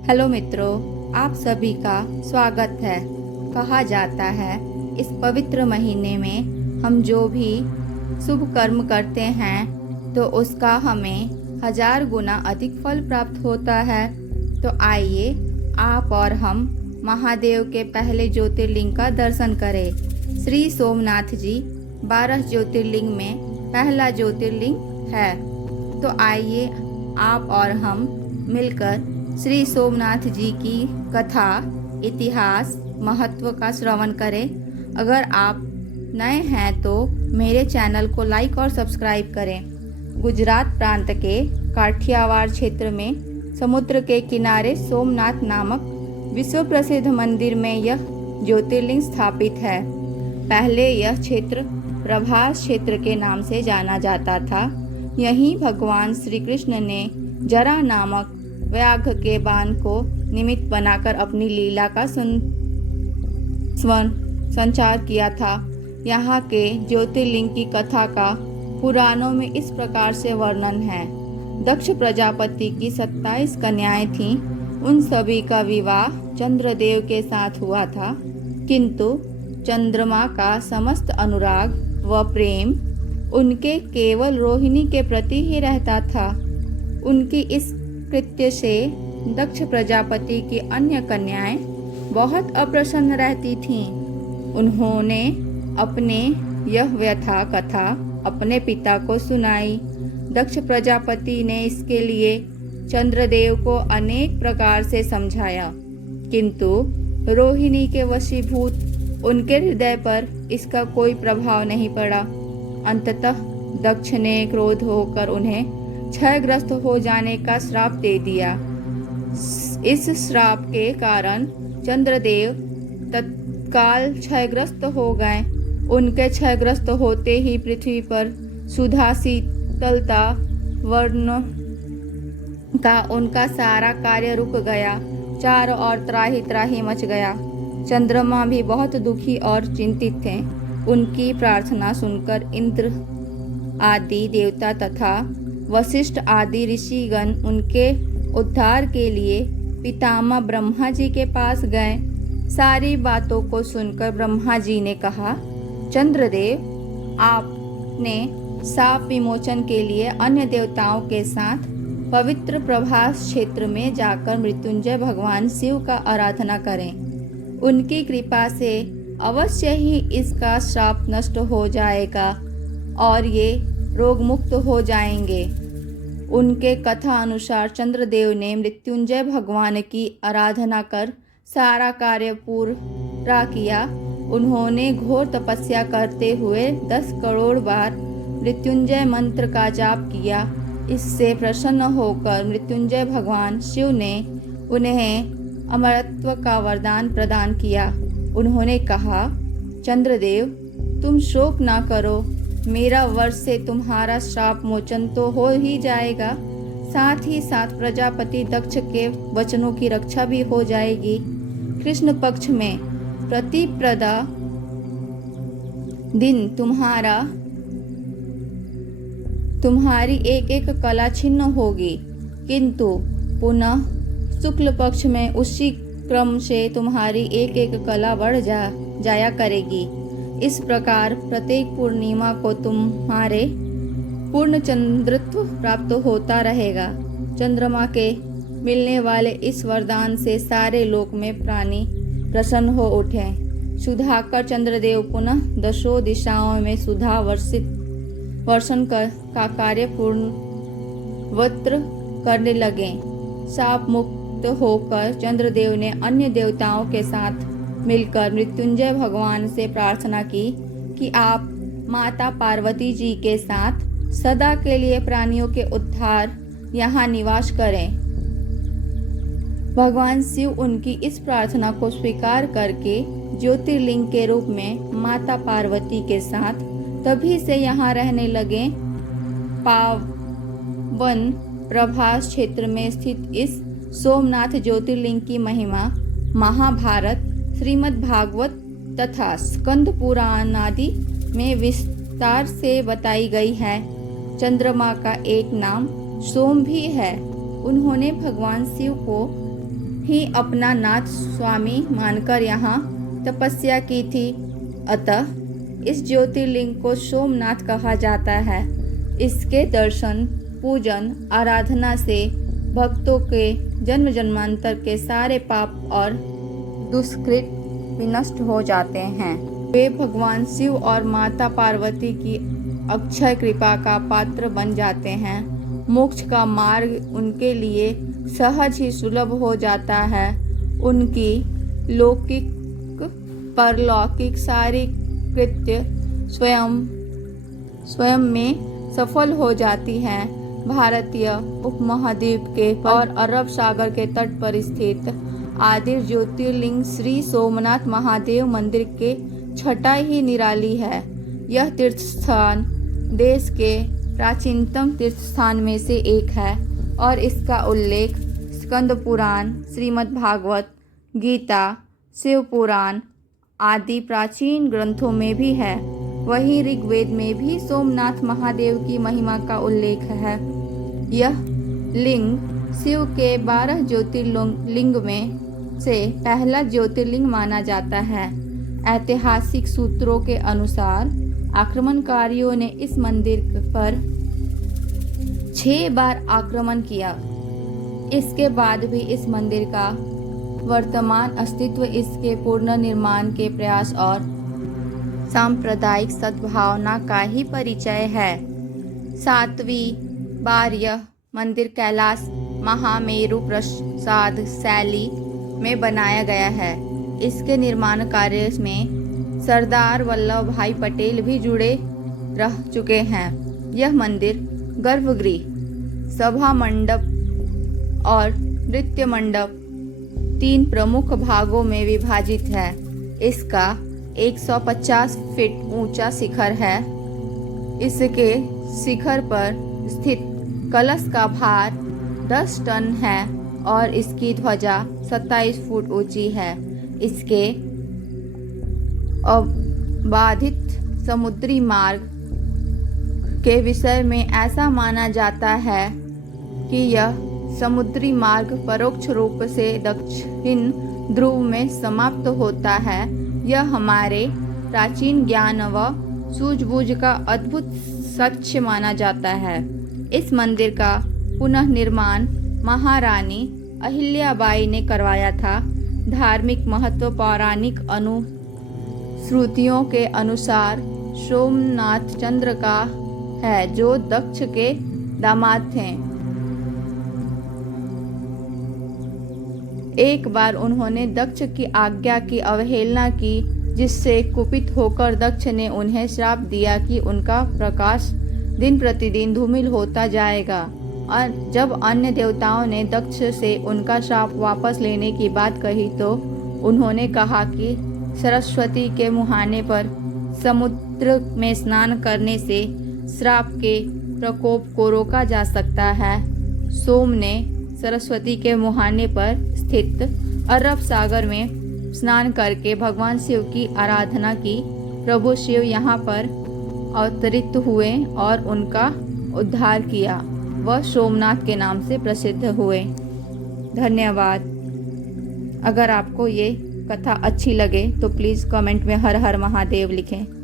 Hello मित्रों, आप सभी का स्वागत है। कहा जाता है इस पवित्र महीने में हम जो भी शुभ कर्म करते हैं तो उसका हमें 1000 गुना अधिक फल प्राप्त होता है। तो आइए आप और हम महादेव के पहले ज्योतिर्लिंग का दर्शन करें। श्री सोमनाथ जी 12 ज्योतिर्लिंग में पहला ज्योतिर्लिंग है। तो आइए आप और हम मिलकर श्री सोमनाथ जी की कथा, इतिहास, महत्व का श्रवण करें। अगर आप नए हैं तो मेरे चैनल को लाइक और सब्सक्राइब करें। गुजरात प्रांत के काठियावाड़ क्षेत्र में समुद्र के किनारे सोमनाथ नामक विश्व प्रसिद्ध मंदिर में यह ज्योतिर्लिंग स्थापित है। पहले यह क्षेत्र प्रभास क्षेत्र के नाम से जाना जाता था। यहीं भगवान श्री कृष्ण ने जरा नामक व्याघ्र के बाण को निमित्त बनाकर अपनी लीला का संचार किया था। यहाँ के ज्योतिर्लिंग की कथा का पुराणों में इस प्रकार से वर्णन है। दक्ष प्रजापति की 27 कन्याएं थीं। उन सभी का विवाह चंद्रदेव के साथ हुआ था, किंतु चंद्रमा का समस्त अनुराग व प्रेम उनके केवल रोहिणी के प्रति ही रहता था। उनकी इस कृत्य से दक्ष प्रजापति की अन्य कन्याएं बहुत अप्रसन्न रहती थीं। उन्होंने अपने यह व्यथा कथा अपने पिता को सुनाई। दक्ष प्रजापति ने इसके लिए चंद्रदेव को अनेक प्रकार से समझाया, किंतु रोहिणी के वशीभूत उनके हृदय पर इसका कोई प्रभाव नहीं पड़ा। अंततः दक्ष ने क्रोध होकर उन्हें क्षयग्रस्त हो जाने का श्राप दे दिया। इस श्राप के कारण चंद्रदेव तत्काल क्षयग्रस्त हो गए। उनके क्षयग्रस्त होते ही पृथ्वी पर सुधा, शीतलता, वर्ण का उनका सारा कार्य रुक गया। चारों ओर त्राही त्राही मच गया। चंद्रमा भी बहुत दुखी और चिंतित थे। उनकी प्रार्थना सुनकर इंद्र आदि देवता तथा वशिष्ठ आदि ऋषिगण उनके उद्धार के लिए पितामह ब्रह्मा जी के पास गए। सारी बातों को सुनकर ब्रह्मा जी ने कहा, चंद्रदेव, आपने शाप विमोचन के लिए अन्य देवताओं के साथ पवित्र प्रभास क्षेत्र में जाकर मृत्युंजय भगवान शिव का आराधना करें। उनकी कृपा से अवश्य ही इसका श्राप नष्ट हो जाएगा और ये रोग मुक्त हो जाएंगे। उनके कथा अनुसार चंद्रदेव ने मृत्युंजय भगवान की आराधना कर सारा कार्य पूरा किया। उन्होंने घोर तपस्या करते हुए 10 करोड़ बार मृत्युंजय मंत्र का जाप किया। इससे प्रसन्न होकर मृत्युंजय भगवान शिव ने उन्हें अमरत्व का वरदान प्रदान किया। उन्होंने कहा, चंद्रदेव, तुम शोक ना करो। मेरा वर्ष से तुम्हारा श्राप मोचन तो हो ही जाएगा, साथ ही साथ प्रजापति दक्ष के वचनों की रक्षा भी हो जाएगी। कृष्ण पक्ष में प्रतिप्रदा दिन तुम्हारी एक एक कला छिन्न होगी, किंतु पुनः शुक्ल पक्ष में उसी क्रम से तुम्हारी एक एक कला बढ़ जाया करेगी। इस प्रकार प्रत्येक पूर्णिमा को तुम्हारे पूर्ण चंद्रत्व प्राप्त होता रहेगा। चंद्रमा के मिलने वाले इस वरदान से सारे लोक में प्राणी प्रसन्न हो उठे। सुधाकर चंद्रदेव पुनः 10 दिशाओं में सुधा वर्षण का कार्य पूर्णवत्र करने लगे। शाप मुक्त होकर चंद्रदेव ने अन्य देवताओं के साथ मिलकर मृत्युंजय भगवान से प्रार्थना की कि आप माता पार्वती जी के साथ सदा के लिए प्राणियों के उद्धार यहाँ निवास करें। भगवान शिव उनकी इस प्रार्थना को स्वीकार करके ज्योतिर्लिंग के रूप में माता पार्वती के साथ तभी से यहाँ रहने लगे। पावन प्रभास क्षेत्र में स्थित इस सोमनाथ ज्योतिर्लिंग की महिमा महाभारत, श्रीमद् भागवत तथा स्कंद पुराण आदि में विस्तार से बताई गई है। चंद्रमा का एक नाम सोम भी है। उन्होंने भगवान शिव को ही अपना नाथ स्वामी मानकर यहाँ तपस्या की थी। अतः इस ज्योतिर्लिंग को सोमनाथ कहा जाता है। इसके दर्शन, पूजन, आराधना से भक्तों के जन्म जन्मांतर के सारे पाप और दुष्कृत विनष्ट हो जाते हैं। वे भगवान शिव और माता पार्वती की अक्षय कृपा का पात्र बन जाते हैं। मोक्ष का मार्ग उनके लिए सहज ही सुलभ हो जाता है। उनकी लौकिक परलौकिक सारी कृत्य स्वयं में सफल हो जाती हैं। भारतीय उपमहाद्वीप के और अरब सागर के तट पर स्थित आदि ज्योतिर्लिंग श्री सोमनाथ महादेव मंदिर के छटा ही निराली है। यह तीर्थ स्थान देश के प्राचीनतम तीर्थ स्थान में से एक है और इसका उल्लेख स्कंद पुराण, श्रीमद् भागवत, गीता, शिव पुराण आदि प्राचीन ग्रंथों में भी है। वहीं ऋग्वेद में भी सोमनाथ महादेव की महिमा का उल्लेख है। यह लिंग शिव के 12 ज्योतिर्लिंग में से पहला ज्योतिर्लिंग माना जाता है। ऐतिहासिक सूत्रों के अनुसार आक्रमणकारियों ने इस मंदिर पर 6 बार आक्रमण किया। इसके बाद भी इस मंदिर का वर्तमान अस्तित्व इसके पुनर्निर्माण के प्रयास और सांप्रदायिक सद्भावना का ही परिचय है। 7वीं बार यह मंदिर कैलाश महामेरु प्रसाद शैली में बनाया गया है। इसके निर्माण कार्य में सरदार वल्लभ भाई पटेल भी जुड़े रह चुके हैं। यह मंदिर गर्भगृह, सभा मंडप और नृत्य मंडप 3 प्रमुख भागों में विभाजित है। इसका 150 फीट ऊंचा शिखर है। इसके शिखर पर स्थित कलश का भार 10 टन है और इसकी ध्वजा 27 फुट ऊंची है। इसके अबाधित समुद्री मार्ग के विषय में ऐसा माना जाता है कि यह समुद्री मार्ग परोक्ष रूप से दक्षिण ध्रुव में समाप्त होता है। यह हमारे प्राचीन ज्ञान व सूझबूझ का अद्भुत सत्य माना जाता है। इस मंदिर का पुनः निर्माण महारानी अहिल्याबाई ने करवाया था। धार्मिक महत्व पौराणिक अनुश्रुतियों के अनुसार सोमनाथ चंद्र का है, जो दक्ष के दामाद थे। एक बार उन्होंने दक्ष की आज्ञा की अवहेलना की, जिससे कुपित होकर दक्ष ने उन्हें श्राप दिया कि उनका प्रकाश दिन प्रतिदिन धूमिल होता जाएगा। और जब अन्य देवताओं ने दक्ष से उनका श्राप वापस लेने की बात कही तो उन्होंने कहा कि सरस्वती के मुहाने पर समुद्र में स्नान करने से श्राप के प्रकोप को रोका जा सकता है। सोम ने सरस्वती के मुहाने पर स्थित अरब सागर में स्नान करके भगवान शिव की आराधना की। प्रभु शिव यहाँ पर अवतरित हुए और उनका उद्धार किया। वह सोमनाथ के नाम से प्रसिद्ध हुए। धन्यवाद। अगर आपको ये कथा अच्छी लगे तो प्लीज़ कमेंट में हर हर महादेव लिखें।